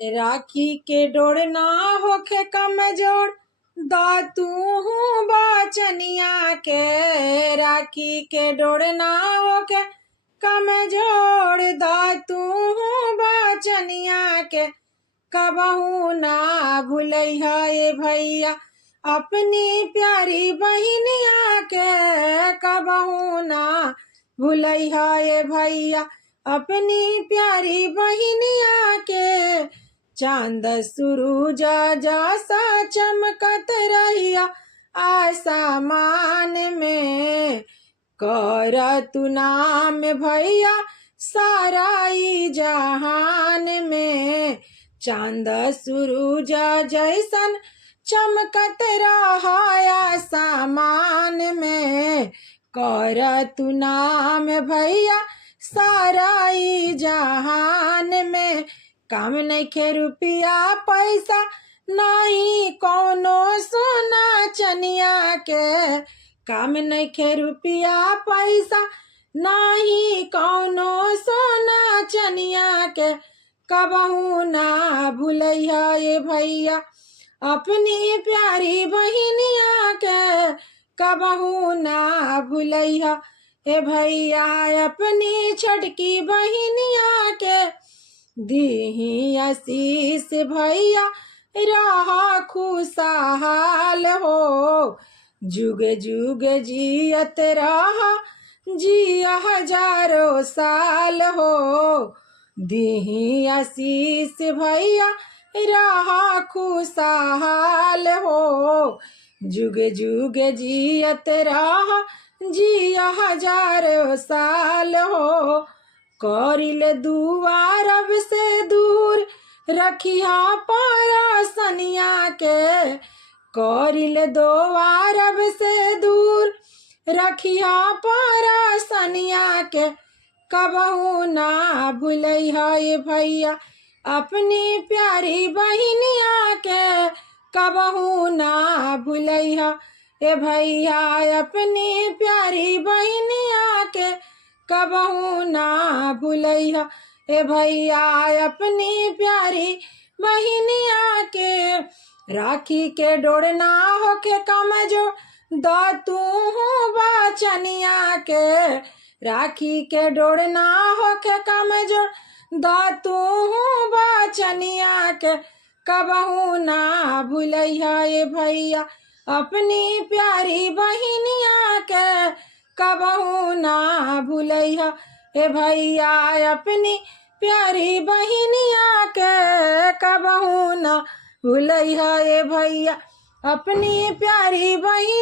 राखी के डोर ना होखे कमजोर दातू हूँ बाचनिया के। राखी के डोर ना होखे कमजोर दातू हूँ बाचनिया के। कबहू ना भूलैहा ए भैया अपनी प्यारी बहिनिया के। कबहू ना भूलैहा ए भैया अपनी प्यारी बहिनिया के। चांद सुरूज जैसा चमकत रहिया आसमान में। कर तू नाम भैया सारा ई जहान में। चांद सुरूज जैसन चमकत रहा आसमान में। कर तू नाम भैया सारा ई जहान में। काम नइखे रुपया पैसा नहीं कौनो सोना चनिया के। काम नइखे रुपया पैसा नहीं कौनो सोना चनिया के। कबहू ना भूलैहा ए भैया अपनी प्यारी बहिनिया के। कबहू ना भूलैहा ए भैया अपनी छोटकी बहिनिया के। दीही आशीष भैया रहा खुशहाल हो। जुग जुग जियत रहा जिया हजारों साल हो। दीही आशीष भैया रहा खुशहाल हो। जुग जुग जियत रहा जिया हजारों साल हो। करिल दुआ रब से दूर रखिया परासनिया के। करिल दुआ रब से दूर रखिया परासनिया के। कबहू ना भूलैहा ए भैया अपनी प्यारी बहिनिया के। कबहू ना भूलैहा ए भैया अपनी प्यारी बहिनिया के। कबहू ना भूलैहा ए भैया अपनी प्यारी बहिनिया के। राखी के डोर ना होके कमजोर दातू हूँ बाचनिया के। राखी के डोर ना होके कमजोर दातू हूँ बाचनिया के। कबहू ना भूलैहा ए भैया अपनी प्यारी बहिनिया के। कबहू ना भूलैहा ए भैया अपनी प्यारी बहिनिया के। कबहू ना भूलैहा ए भैया अपनी प्यारी बहिनिया